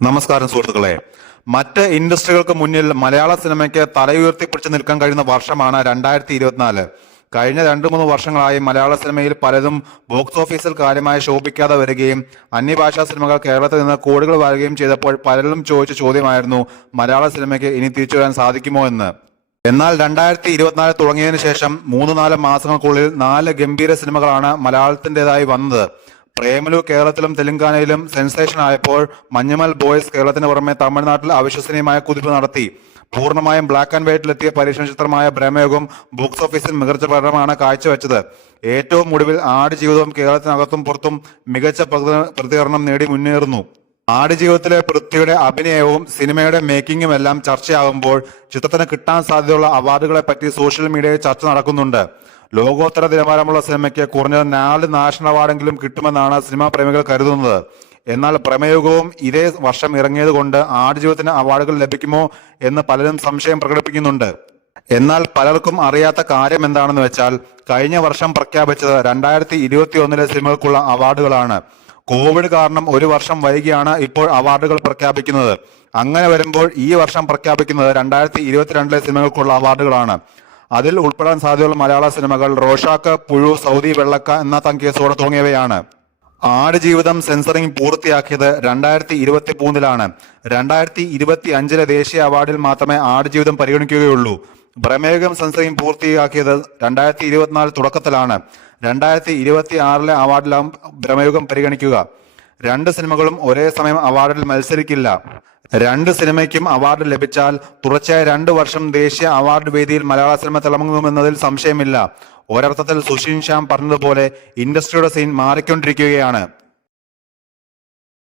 നമസ്കാരം സുഹൃത്തുക്കളെ. മറ്റ് ഇൻഡസ്ട്രികൾക്ക് മുന്നിൽ മലയാള സിനിമയ്ക്ക് തലയുയർത്തിപ്പിടിച്ച് നിൽക്കാൻ കഴിയുന്ന വർഷമാണ് 2024. കഴിഞ്ഞ 2-3 വർഷങ്ങളായി മലയാള സിനിമയിൽ പലതും ബോക്സ് ഓഫീസിൽ കാര്യമായി ശോഭിക്കാതെ വരികയും അന്യഭാഷാ സിനിമകൾ കേരളത്തിൽ നിന്ന് കോടികൾ വരികയും ചെയ്തപ്പോൾ പലരും ചോദിച്ച ചോദ്യമായിരുന്നു മലയാള സിനിമയ്ക്ക് ഇനി തിരിച്ചു വരാൻ സാധിക്കുമോ എന്ന്. എന്നാൽ 2024 തുടങ്ങിയതിനു ശേഷം 3-4 മാസങ്ങൾക്കുള്ളിൽ 4 ഗംഭീര സിനിമകളാണ് മലയാളത്തിൻ്റെതായി വന്നത്. പ്രേമലു കേരളത്തിലും തെലങ്കാനയിലും സെൻസേഷൻ ആയപ്പോൾ മഞ്ഞുമൽ ബോയ്സ് കേരളത്തിന് പുറമെ തമിഴ്നാട്ടിൽ അവിശ്വസനീയമായ കുതിപ്പ് നടത്തി. പൂർണ്ണമായും ബ്ലാക്ക് ആൻഡ് വൈറ്റിലെത്തിയ പരീക്ഷണ ചിത്രമായ ബ്രഹ്മയുഗം ബോക്സ് ഓഫീസിൽ മികച്ച പ്രകടനമാണ് കാഴ്ചവെച്ചത്. ഏറ്റവും ഒടുവിൽ ആടുജീവിതവും കേരളത്തിനകത്തും പുറത്തും മികച്ച പ്രതികരണം നേടി മുന്നേറുന്നു. ആടുജീവിതത്തിലെ പൃഥ്വിയുടെ അഭിനയവും സിനിമയുടെ മേക്കിങ്ങും എല്ലാം ചർച്ചയാകുമ്പോൾ ചിത്രത്തിന് കിട്ടാൻ സാധ്യതയുള്ള അവാർഡുകളെ പറ്റി സോഷ്യൽ മീഡിയയിൽ ചർച്ച നടക്കുന്നുണ്ട്. ലോകോത്തര നിലവാരമുള്ള സിനിമയ്ക്ക് കുറഞ്ഞത് 4 നാഷണൽ അവാർഡെങ്കിലും കിട്ടുമെന്നാണ് സിനിമാ പ്രേമികൾ കരുതുന്നത്. എന്നാൽ പ്രമേയവും ഇതേ വർഷം ഇറങ്ങിയതുകൊണ്ട് ആടുജീവിതത്തിന് അവാർഡുകൾ ലഭിക്കുമോ എന്ന് പലരും സംശയം പ്രകടിപ്പിക്കുന്നുണ്ട്. എന്നാൽ പലർക്കും അറിയാത്ത കാര്യം എന്താണെന്ന് വെച്ചാൽ കഴിഞ്ഞ വർഷം പ്രഖ്യാപിച്ചത് 2021 സിനിമകൾക്കുള്ള അവാർഡുകളാണ്. കോവിഡ് കാരണം ഒരു വർഷം വൈകിയാണ് ഇപ്പോൾ അവാർഡുകൾ പ്രഖ്യാപിക്കുന്നത്. അങ്ങനെ വരുമ്പോൾ ഈ വർഷം പ്രഖ്യാപിക്കുന്നത് 2022 സിനിമകൾക്കുള്ള അവാർഡുകളാണ്. അതിൽ ഉൾപ്പെടാൻ സാധ്യതയുള്ള മലയാള സിനിമകൾ റോഷാക്ക്, പുഴു, സൗദി വെള്ളക്ക, എന്ന തങ്കേസോടെ തുടങ്ങിയവയാണ്. ആടുജീവിതം സെൻസറിംഗ് പൂർത്തിയാക്കിയത് 2023 2025 ദേശീയ അവാർഡിൽ മാത്രമേ ആടുജീവിതം പരിഗണിക്കുകയുള്ളൂ. പ്രമേയം സെൻസറിംഗ് പൂർത്തിയാക്കിയത് 2024 തുടക്കത്തിലാണ്. 2026 അവാർഡിലാവും പ്രമേയം പരിഗണിക്കുക. 2 സിനിമകളും ഒരേ സമയം അവാർഡിൽ മത്സരിക്കില്ല. 2 സിനിമയ്ക്കും അവാർഡ് ലഭിച്ചാൽ തുടർച്ചയായ 2 വർഷം ദേശീയ അവാർഡ് വേദിയിൽ മലയാള സിനിമ തിളങ്ങുമെന്നതിൽ സംശയമില്ല. ഒരർത്ഥത്തിൽ സുഷിൻ ശ്യാം പറഞ്ഞതുപോലെ ഇൻഡസ്ട്രിയുടെ സീൻ മാറിക്കൊണ്ടിരിക്കുകയാണ്.